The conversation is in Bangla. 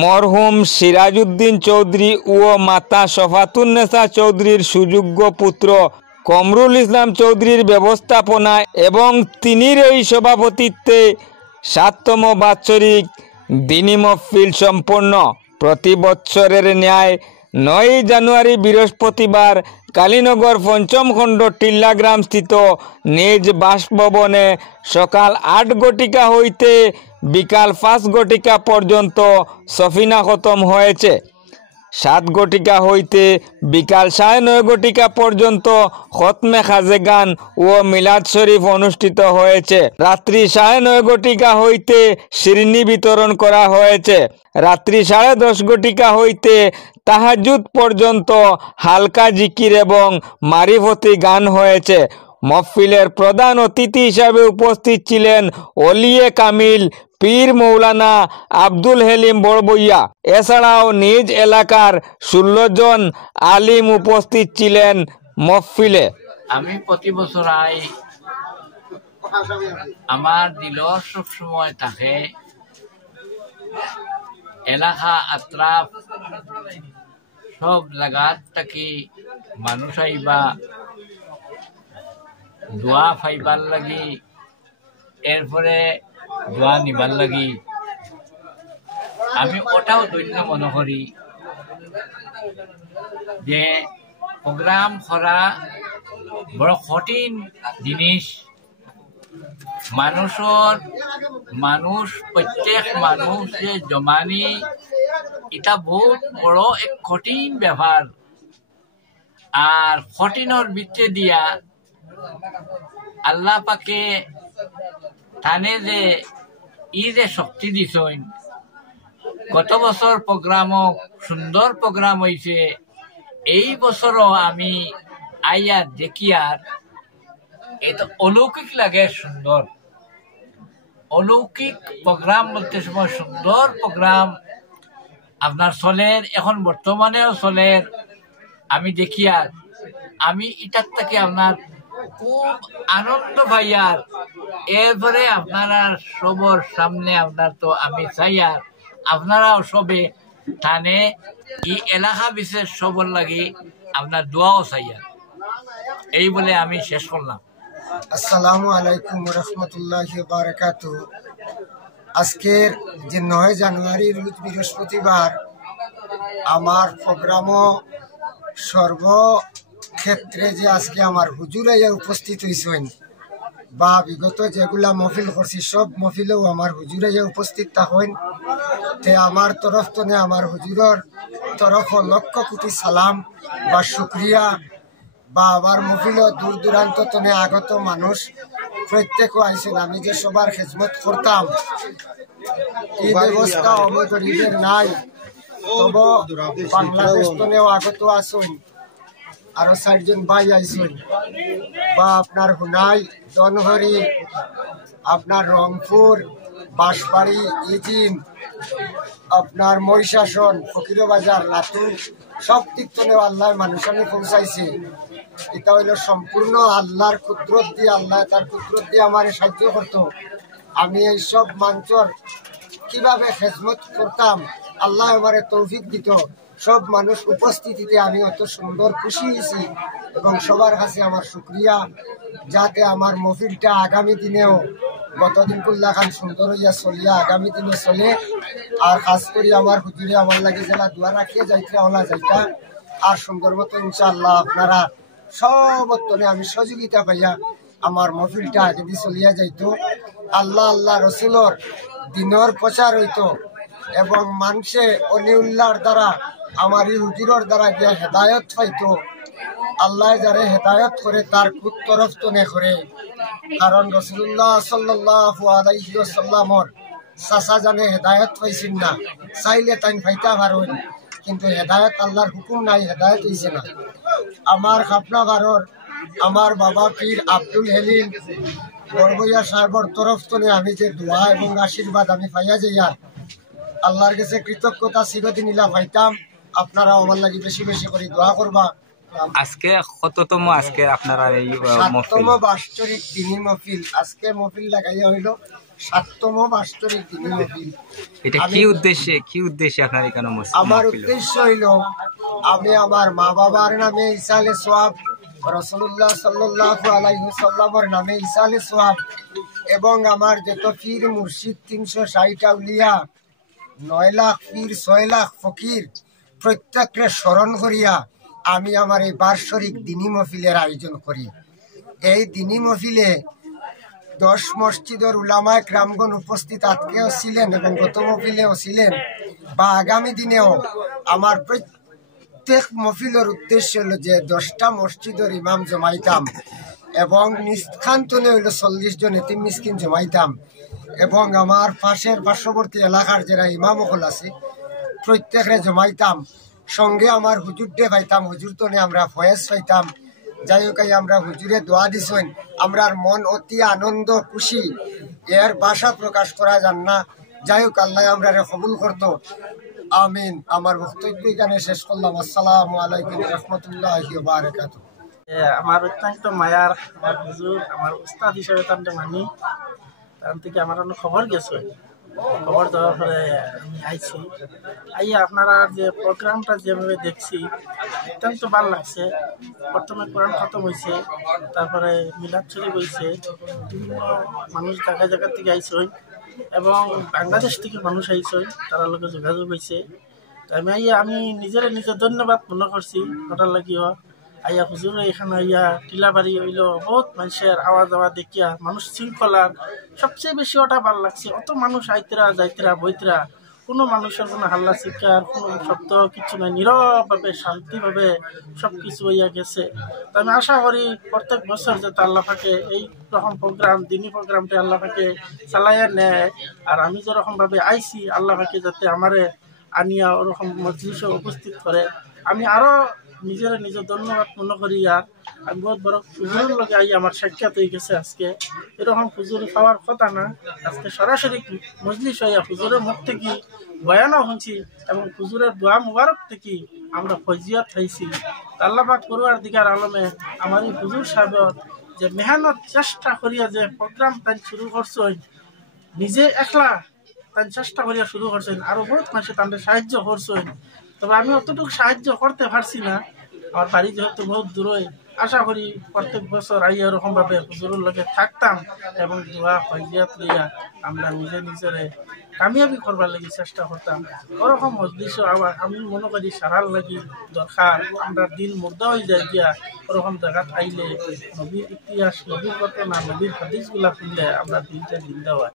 মরহুম সিরাজউদ্দিন চৌধুরী ও মাতা শফাতুন্নেসা চৌধুরীর সুযোগ্য পুত্র কমরুল ইসলাম চৌধুরীর ব্যবস্থাপনায় এবং তিনির এই সভাপতিত্বে ৭তম বাৎসরিক দিনী মহফিল সম্পন্ন। প্রতি বৎসরের ন্যায় ৯ জানুয়ারি বৃহস্পতিবার কালীনগর পঞ্চম খণ্ড টিল্লাগ্রাম স্থিত নিজ বাসভবনে সকাল ৮ ঘটিকা হইতে বিকাল ৫ ঘটিকা পর্যন্ত সফিনা খতম হয়েছে। ৭ ঘটিকা হইতে বিকাল ৯:৩০ ঘটিকা পর্যন্ত খতমে খাজেগান ও মিলাদ শরীফ অনুষ্ঠিত হয়েছে। রাত্রি ৯:৩০ ঘটিকা হইতে শিরনি বিতরণ করা হয়েছে। রাত্রি ১০:৩০ ঘটিকা হইতে তাহাজ্জুদ পর্যন্ত হালকা জিকির এবং মারিফতি গান হয়েছে। মহফিলের প্রধান অতিথি হিসাবে উপস্থিত ছিলেন ওলিয়ে কামিল পীর মৌলানা আব্দুল হেলিম বড়বইয়া। এছাড়াও নিজ এলাকার ১৬ জন আলিম উপস্থিত ছিলেন মহফিলে। আমি প্রতি বছর আই, আমার দিল সবসময় থাকে এলাকা আত্রাফ সব জায়গার থাকি মানুষ আইবা দোয়া ফাইবার লাগি, এরপরে দোয়া নিবার লাগি। আমি ওটাও দৈন্য মনে করি যে প্রোগ্রাম করা বড় কঠিন জিনিস। মানুষ প্রত্যেক মানুষ যে জমানি, এটা বহুত বড় এক কঠিন ব্যাপার। আর কঠিনের ভিতরে দিয়া আল্লাহ পাকে থানে যে যে শক্তি দিছেন। গত বছর প্রোগ্রামও সুন্দর প্রোগ্রাম হয়েছে, এই বছরও আমি আইয়ার দেখিয়ার এটা অলৌকিক লাগে। সুন্দর অলৌকিক প্রোগ্রাম বলতে সময় সুন্দর প্রোগ্রাম আপনার চলের, এখন বর্তমানেও চলের। আমি দেখিয়ার আমি এটার থেকে আপনার খুব আনন্দ পাইয়ার। এরপরে আপনারা সবর সামনে আপনার তো আমি চাইয়ার আপনারাও সবে থানে এই এলাকা বিশেষ সবর লাগি আপনার দোয়াও চাইয়ার। এই বলে আমি শেষ করলাম। আসসালামু আলাইকুম রহমতুল্লাহি বারাকাতুহু। আজকের যে ৯ জানুয়ারি রোজ বৃহস্পতিবার আমার প্রোগ্রামও সর্বক্ষেত্রে যে আজকে আমার হুজুরে উপস্থিত হয়েছেন বা বিগত যেগুলা মহফিল করছি সব মহফিলেও আমার হুজুরে উপস্থিত থাকেন। তে আমার তরফ তনে আমার হুজুরের তরফ লক্ষ কোটি সালাম বা শুক্রিয়া। বা আমার মহফিলও দূর দূরান্ত তনে আগত মানুষ প্রত্যেক আইসেন। আমি যে সবার খেজমত করতাম এই ব্যবস্থা অবৈধ ঈদের নাই, তবু বাংলাদেশ তনেও আগত আসুন। আরো ৬০ জন ভাই আইসুন বা আপনার হুনাই, দনহরি, আপনার রংপুর, বাঁশবাড়ি, ইজিন, আপনার মহিষাসন, ফকিরবাজার, লাতুর সব দিক তনেও আল্লাহ মানুষ আমি পৌঁছাইছি। এটা হইল সম্পূর্ণ আল্লাহর কুদরত দিয়ে, আল্লাহ তার কুদরত দিয়ে আমার সাহায্য করতো। আমি এই সব মঞ্চর কিভাবে খেজমত করতাম আল্লাহ আমার তৌফিক দিত। সব মানুষ উপস্থিতিতে আমি অত সুন্দর খুশি হয়েছি এবং সবার কাছে আমার শুক্রিয়া। যাতে আমার মহফিলটা আগামী দিনেও গতদিন কুল্লা খান সুন্দর হইয়া চলিয়া আগামী দিনে চলে। আর খাস করে আমার হুজুরে আমার লাগে জেলা দোয়া রাখিয়ে যাইতে ওলা যাইতা আর সুন্দর মতো ইনশাআল্লাহ আপনারা সবতনে আমি সহযোগিতা পাইয়া আমার মহফিলটা আগে দিয়ে চলিয়া যাইতো। আল্লাহ রসুলর দিনের প্রচার হইতো এবং মানুষে অলি উল্লাহর দ্বারা আমার এই হুজুরের দ্বারা গিয়া হেদায়ত পাইতো। আল্লাহ যারে হেদায়ত করে তার খুব তরফ তনে করে। কারণ রাসূলুল্লাহ সাল্লাল্লাহু আলাইহি ওয়াসাল্লামর চাচা জানে হেদায়ত পাইছেন না, চাইলে তাই ফাইতা পারেন, কিন্তু হেদায়ত আল্লাহর হুকুম নাই, হেদায়ত হয়েছে না। আমার খাপনা বারর আমার বাবা পীর আব্দুল হেলিম বড়বইয়া সাহেবর তরফ তনে আমি যে দোয়া এবং আশীর্বাদ আমি পাইয়া যাইয়া আল্লাহর কাছে কৃতজ্ঞতা চিরদিন ইলা পাইতাম। আপনারা আমার লাগি বেশি বেশি করে দোয়া করবা। আজকে কততম আজকে আপনারা এই ৭তম বাৎসরিক দিনী মহফিল, আজকে মহফিল লাগাইয়া হইল 7তম বাৎসরিক দিনী মহফিল। এটা কি উদ্দেশ্যে আপনার এখানে আমার উদ্দেশ্য হইল আমি আমার মা বাবার নামে ইসালে সোয়াব, রাসূলুল্লাহ সাল্লাল্লাহু আলাইহি ওয়াসাল্লামের নামে ইসালে সোয়াব এবং আমার যত পীর মুর্শিদ 360 আউলিয়া 9 লাখ পীর 6 লাখ ফকির প্রত্যেককে স্মরণ করিয়া আমি আমার এই বার্ষিক দিনী মহফিলের আয়োজন করি। এই দিনী মহফিলে 10 মসজিদের উলামায়ে কেরামগণ উপস্থিত আজকেও ছিলেন এবং গত মহফিলেও ছিলেন, বা আগামী দিনেও। আমার প্রত্যেক মহফিলের উদ্দেশ্য হলো যে 10টা মসজিদের ইমাম জমাইতাম এবং নিষ্কান্তনে হইল 40 জন এতিম মিসকিন জমাইতাম এবং আমার পার্শ্ববর্তী এলাকার যারা ইমাম হল আছে প্রত্যেকরে জমাইতাম। সঙ্গে আমার হুজুরটে পাইতাম, হুজুর তনে আমরা ফয়েজ পাইতাম। যাই হোক, আমরা হুজুরে দোয়া দিছেন, আমরার মন অতি আনন্দ খুশি, এর ভাষা প্রকাশ করা যান না। যাই হোক, আল্লাহ আমরা কবুল করতো, আমিন। আমার বক্তব্য এখানে শেষ করলাম। আসসালামু আলাইকুম রহমতুল্লাহি ওয়া বারাকাতুহু। আমার অত্যন্ত মায়ার আমার হুজুর, আমার উস্তাদ হিসেবে তার মানি, তার থেকে আমার অনেক খবর গেছে। খবর দেওয়ার পরে আমি আইছি, আইয়া আপনারা যে প্রোগ্রামটা যেভাবে দেখছি অত্যন্ত ভালো লাগছে। প্রথমে কোরআন খতম হয়েছে, তারপরে মিলাদ শরীফ হয়েছে, বিভিন্ন মানুষ জায়গা জায়গা থেকে আইসই এবং বাংলাদেশ থেকে মানুষ আইসই, তারা লোকে যোগাযোগ হয়েছে। আমি নিজের ধন্যবাদ মনে করছি ওটার লাগিও। আইয়া হুজুর এখানে আইয়া টিলাবাড়ি হইল বহুত মানুষের আওয়া যাওয়া দেখিয়া মানুষ শৃঙ্খলার সবচেয়ে বেশি ওটা ভালো লাগছে। অত মানুষ আইতরা যাইতরা বইতরা, কোনো মানুষের কোনো হাল্লা শিক্ষার কোনো শব্দ কিছু নাই, নীরবভাবে শান্তিভাবে সব কিছু হইয়া গেছে। তো আমি আশা করি প্রত্যেক বছর যাতে আল্লাহ পাকে এই রকম প্রোগ্রাম, দিনী প্রোগ্রামটা আল্লাহ পাকে চালাইয়া নেয়। আর আমি যেরকমভাবে আইছি আল্লাহ পাকে যাতে আমারে আনিয়া ওরকম মজলিসে উপস্থিত করে। আমি আরো নিজের ধন্যবাদ মনে করি। আর আমি বহুত বড় হুজুরের লগে আই আমার সাক্ষাৎ হয়ে গেছে আজকে। এরকম হুজুর পাওয়ার কথা না, আজকে সরাসরি মজলিস হইয়া হুজুরের মুখ থেকে বয়ানও শুনছি এবং হুজুরের দোয়া মুবারক থেকে আমরা ফজিয়াত পাইছি। আল্লাহ পাক পরওয়ার দিগার আলমে আমার এই হুজুর সাহেব যে মেহনত চেষ্টা করিয়া যে প্রোগ্রাম তাই শুরু করছেন, নিজে একলা তাই চেষ্টা করিয়া শুরু করছেন, আরো বহুত মানুষে তাদের সাহায্য করছেন। তবে আমি অতটুকু সাহায্য করতে পারছি না, আমার বাড়ি যেহেতু বহুত দূরে। আশা করি প্রত্যেক বছর আইয়া এরকম ভাবে হুজুরের লগে থাকতাম এবং দোয়া ফজিয়াত লইয়া আমরা নিজেরে কামিয়াবি করবার লাগি চেষ্টা করতাম। ওরকম মজলিস আবার আমি মনে করি সারার লাগি দরকার। আমরা দিন মুর্দা হয়ে যায় গিয়া ওরকম জায়গা আইলে নবীর ইতিহাস, নবীর ঘটনা, নবীর হাদিস গুলা শুনলে আমরা দিনটা জিন্দা হয়।